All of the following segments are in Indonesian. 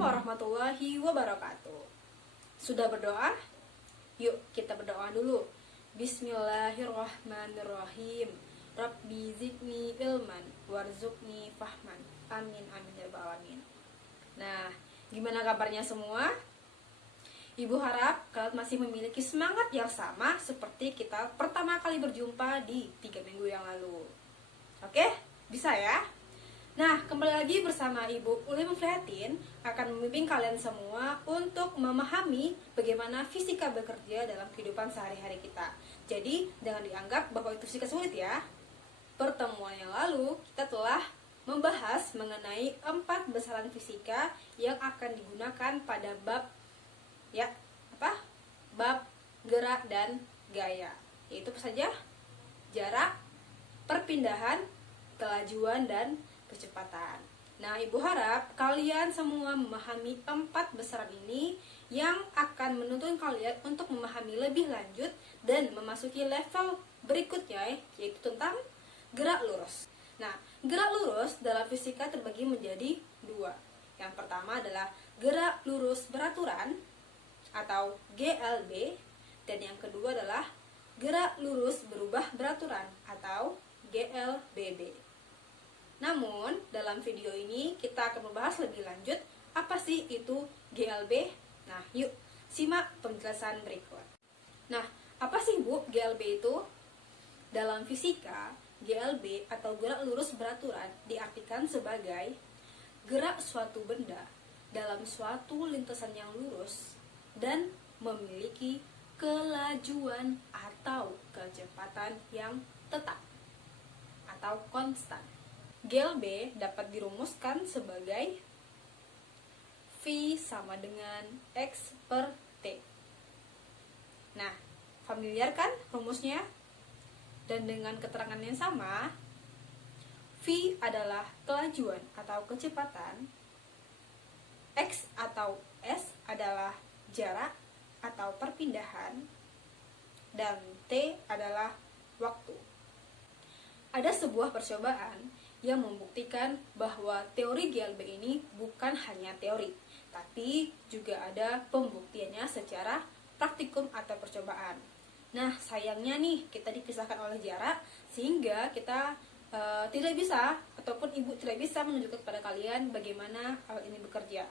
warahmatullahi wabarakatuh. Sudah berdoa? Yuk kita berdoa dulu. Bismillahirrahmanirrahim. Rabbi zidni ilman warzuqni fahman. Amin amin ya rabbal alamin. Nah, gimana kabarnya semua? Ibu harap kalian masih memiliki semangat yang sama seperti kita pertama kali berjumpa di 3 minggu yang lalu. Oke? Bisa ya? Nah, kembali lagi bersama Ibu Uli Muflihatin akan membimbing kalian semua untuk memahami bagaimana fisika bekerja dalam kehidupan sehari-hari kita. Jadi, jangan dianggap bahwa itu fisika sulit ya. Pertemuan yang lalu, kita telah membahas mengenai 4 besaran fisika yang akan digunakan pada bab bab gerak dan gaya. Yaitu apa saja? Jarak, perpindahan, kelajuan, dan kecepatan. Nah, Ibu harap kalian semua memahami 4 besaran ini yang akan menuntun kalian untuk memahami lebih lanjut dan memasuki level berikutnya, yaitu tentang gerak lurus. Nah, gerak lurus dalam fisika terbagi menjadi 2. Yang pertama adalah gerak lurus beraturan atau GLB, dan yang kedua adalah gerak lurus berubah beraturan atau GLBB. Namun, dalam video ini kita akan membahas lebih lanjut apa sih itu GLB. Nah, yuk simak penjelasan berikut. Nah, apa sih Bu GLB itu? Dalam fisika, GLB atau gerak lurus beraturan diartikan sebagai gerak suatu benda dalam suatu lintasan yang lurus dan memiliki kelajuan atau kecepatan yang tetap atau konstan. GLB dapat dirumuskan sebagai V sama dengan X per T. Nah, familiar kan rumusnya? Dan dengan keterangan yang sama, V adalah kelajuan atau kecepatan, X atau S adalah jarak atau perpindahan, dan T adalah waktu. Ada sebuah percobaan yang membuktikan bahwa teori GLB ini bukan hanya teori, tapi juga ada pembuktiannya secara praktikum atau percobaan. Nah, sayangnya nih kita dipisahkan oleh jarak sehingga kita tidak bisa ataupun ibu tidak bisa menunjukkan kepada kalian bagaimana alat ini bekerja.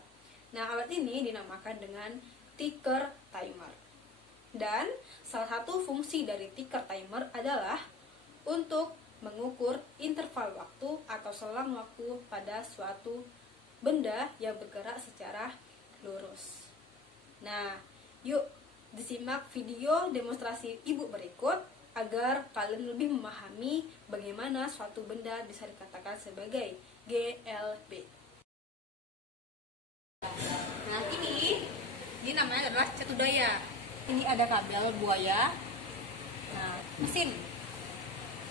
Nah, alat ini dinamakan dengan ticker timer. Dan salah satu fungsi dari ticker timer adalah untuk mengukur interval waktu atau selang waktu pada suatu benda yang bergerak secara lurus. Nah, yuk disimak video demonstrasi ibu berikut agar kalian lebih memahami bagaimana suatu benda bisa dikatakan sebagai GLB. Nah, ini namanya adalah catu daya. Ini ada kabel buaya. Nah, mesin.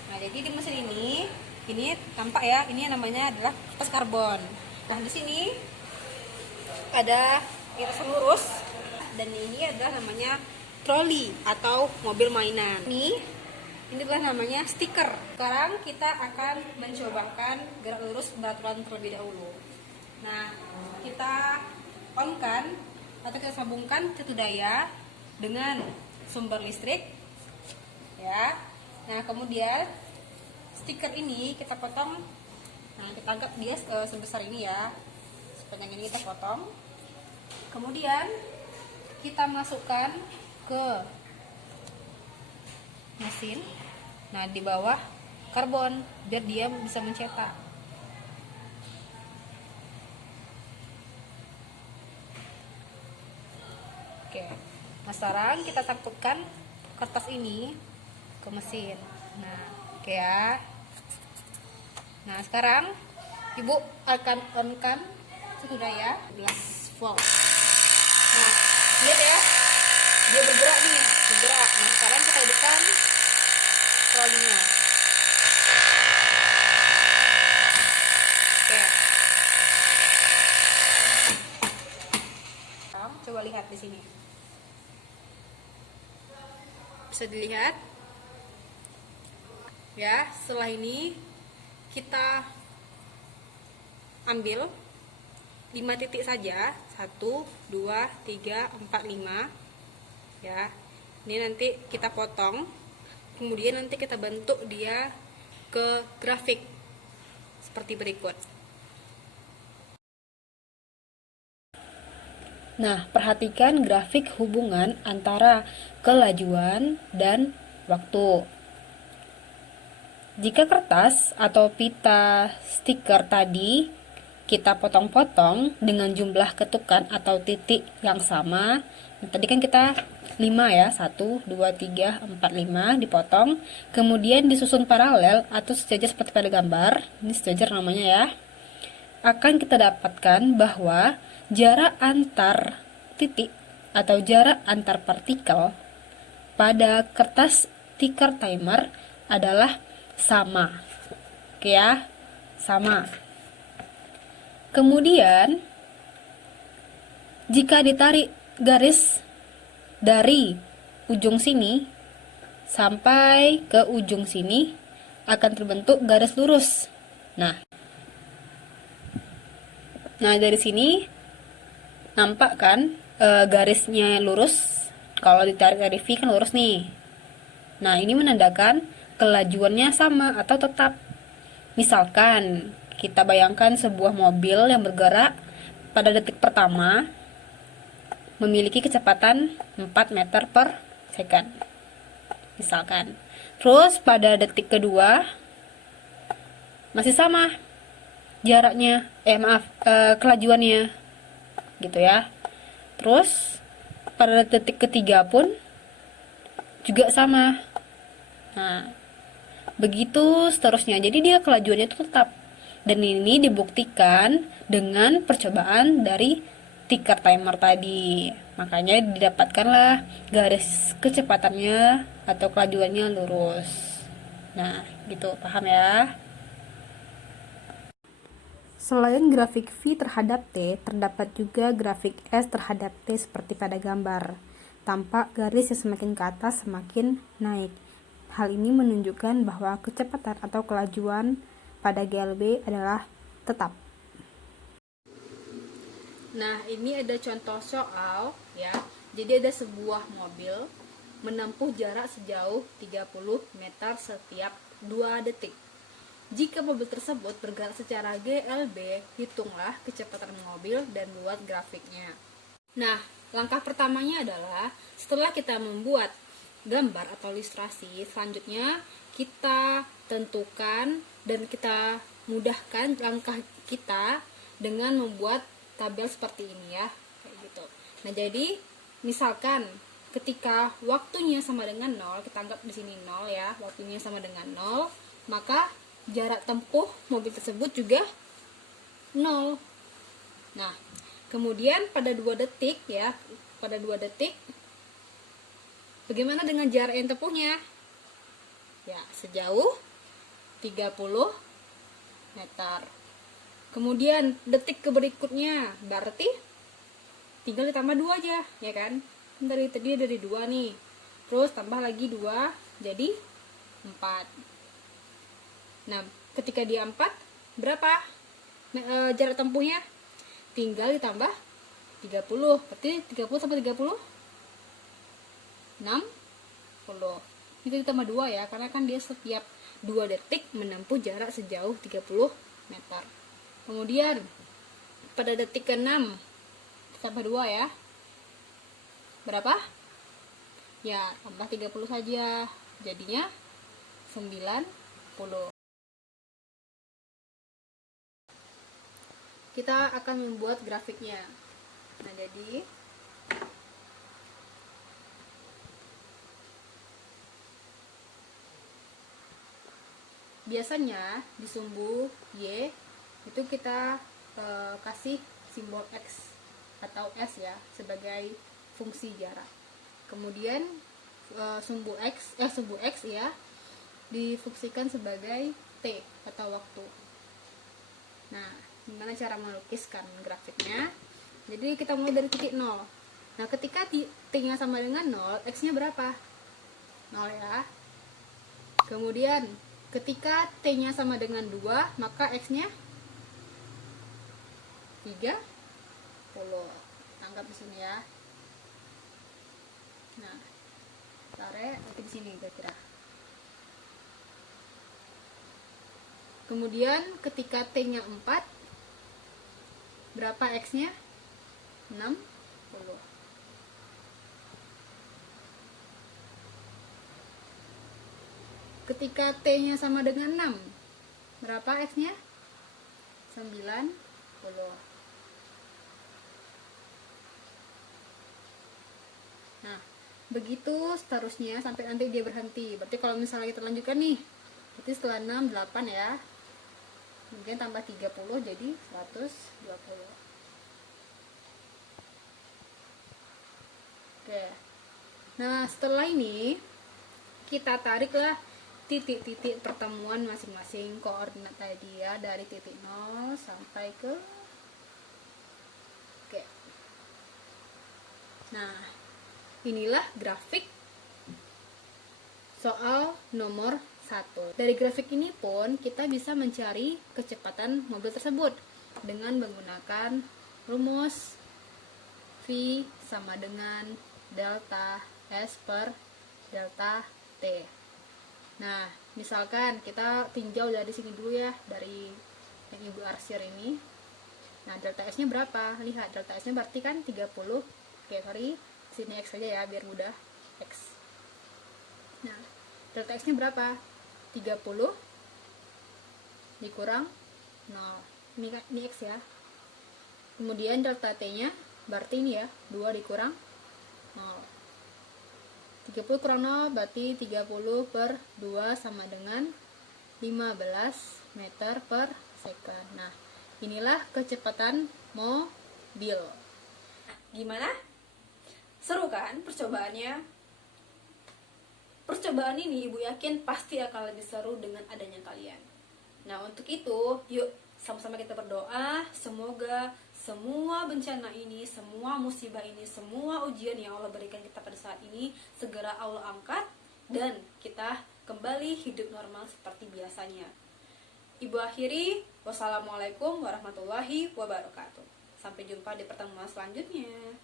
Nah, jadi di mesin ini tampak ya, ini namanya adalah kertas karbon. Nah, di sini ada irisan lurus dan ini adalah namanya troli atau mobil mainan. Ini adalah namanya stiker. Sekarang kita akan mencobakan gerak lurus beraturan terlebih dahulu. Nah, kita on-kan atau kita sambungkan catu daya dengan sumber listrik. Ya. Nah, kemudian stiker ini kita potong. Nah, kita anggap dia sebesar ini ya. Sepanjang ini kita potong. Kemudian kita masukkan ke mesin. Nah, di bawah karbon biar dia bisa mencetak. Oke. Nah, sekarang kita takutkan kertas ini ke mesin. Nah, oke ya. Nah, sekarang ibu akan on-kan catu daya 11 volt. Nah, lihat ya, dia bergerak nih, bergerak. Nah, sekarang kita hidupkan trolinya. Oke. Coba lihat di sini. Bisa dilihat ya. Setelah ini kita ambil 5 titik saja, 1, 2, 3, 4, 5 ya. Ini nanti kita potong, kemudian nanti kita bentuk dia ke grafik seperti berikut. Nah, perhatikan grafik hubungan antara kelajuan dan waktu. Jika kertas atau pita stiker tadi kita potong-potong dengan jumlah ketukan atau titik yang sama. Tadi kan kita 5 ya, 1, 2, 3, 4, 5 dipotong. Kemudian disusun paralel atau sejajar seperti pada gambar. Ini sejajar namanya ya. Akan kita dapatkan bahwa jarak antar titik atau jarak antar partikel pada kertas stiker timer adalah sama. Oke ya, sama. Kemudian, jika ditarik garis dari ujung sini sampai ke ujung sini, akan terbentuk garis lurus. Nah dari sini nampak kan garisnya lurus. Kalau ditarik dari V kan lurus nih. Nah, ini menandakan kelajuannya sama atau tetap. Misalkan kita bayangkan sebuah mobil yang bergerak pada detik pertama memiliki kecepatan 4 meter per second. Misalkan. Terus pada detik kedua masih sama jaraknya, kelajuannya. Gitu ya. Terus pada detik ketiga pun juga sama. Nah, begitu seterusnya. Jadi dia kelajuannya itu tetap. Dan ini dibuktikan dengan percobaan dari ticker timer tadi. Makanya didapatkanlah garis kecepatannya atau kelajuannya lurus. Nah, gitu, paham ya? Selain grafik V terhadap T, terdapat juga grafik S terhadap T seperti pada gambar. Tampak garis yang semakin ke atas semakin naik. Hal ini menunjukkan bahwa kecepatan atau kelajuan pada GLB adalah tetap. Nah, ini ada contoh soal ya. Jadi ada sebuah mobil menempuh jarak sejauh 30 meter setiap 2 detik. Jika mobil tersebut bergerak secara GLB, hitunglah kecepatan mobil dan buat grafiknya. Nah, langkah pertamanya adalah setelah kita membuat gambar atau ilustrasi, selanjutnya kita tentukan dan kita mudahkan langkah kita dengan membuat tabel seperti ini ya, kayak gitu. Nah, jadi misalkan ketika waktunya sama dengan 0, kita anggap di sini 0 ya, waktunya sama dengan 0, maka jarak tempuh mobil tersebut juga 0. Nah, kemudian pada 2 detik ya, pada 2 detik bagaimana dengan jarak yang tempuhnya? Ya, sejauh 30 meter. Kemudian detik ke berikutnya berarti tinggal ditambah 2 aja, ya kan? Dari tadi dari 2 nih. Terus tambah lagi 2 jadi 4. Nah, ketika dia 4 berapa jarak tempuhnya? Tinggal ditambah 30. Berarti 30 sampai 30 60. Ini ditambah 2 ya, karena kan dia setiap 2 detik menempuh jarak sejauh 30 meter. Kemudian pada detik ke-6 tambah 2 ya. Berapa? Ya, tambah 30 saja. Jadinya 90. Kita akan membuat grafiknya. Nah, jadi biasanya di sumbu Y itu kita kasih simbol X atau S ya sebagai fungsi jarak. Kemudian sumbu X ya difungsikan sebagai T atau waktu. Nah, gimana cara melukiskan grafiknya? Jadi kita mulai dari titik 0. Nah, ketika T-nya sama dengan 0, X-nya berapa? 0 ya. Kemudian ketika T-nya sama dengan 2, maka X-nya 3 Anggap di sini ya. Nah, tarik lagi di sini kira-kira. Kemudian ketika T-nya 4, berapa X-nya? 60. Ketika T-nya sama dengan 6, berapa X-nya? 90. Nah, begitu seterusnya sampai nanti dia berhenti. Berarti kalau misalnya kita lanjutkan nih, berarti setelah 6, 8 ya. Kemudian tambah 30 jadi 120. Oke. Nah, setelah ini kita tariklah titik-titik pertemuan masing-masing koordinat tadi ya, dari titik 0 sampai ke Oke. Nah, inilah grafik soal nomor 1. Dari grafik ini pun kita bisa mencari kecepatan mobil tersebut dengan menggunakan rumus V sama dengan delta S per delta T. Nah, misalkan kita tinjau dari sini dulu ya, dari yang Ibu arsir ini. Nah, delta S-nya berapa? Lihat, delta S-nya berarti kan 30. Oke, sorry, sini X saja ya, biar mudah. X. Nah, delta S-nya berapa? 30 dikurang 0. Ini X ya. Kemudian delta T-nya berarti ini ya, 2 dikurang 0. 30 kurang 0 berarti 30 per 2 sama dengan 15 meter per second. Nah, inilah kecepatan mobil. Gimana? Seru kan percobaannya? Percobaan ini Ibu yakin pasti akan lebih seru dengan adanya kalian. Nah, untuk itu, yuk sama-sama kita berdoa, semoga semua bencana ini, semua musibah ini, semua ujian yang Allah berikan kita pada saat ini segera Allah angkat dan kita kembali hidup normal seperti biasanya. Ibu akhiri, wassalamualaikum warahmatullahi wabarakatuh. Sampai jumpa di pertemuan selanjutnya.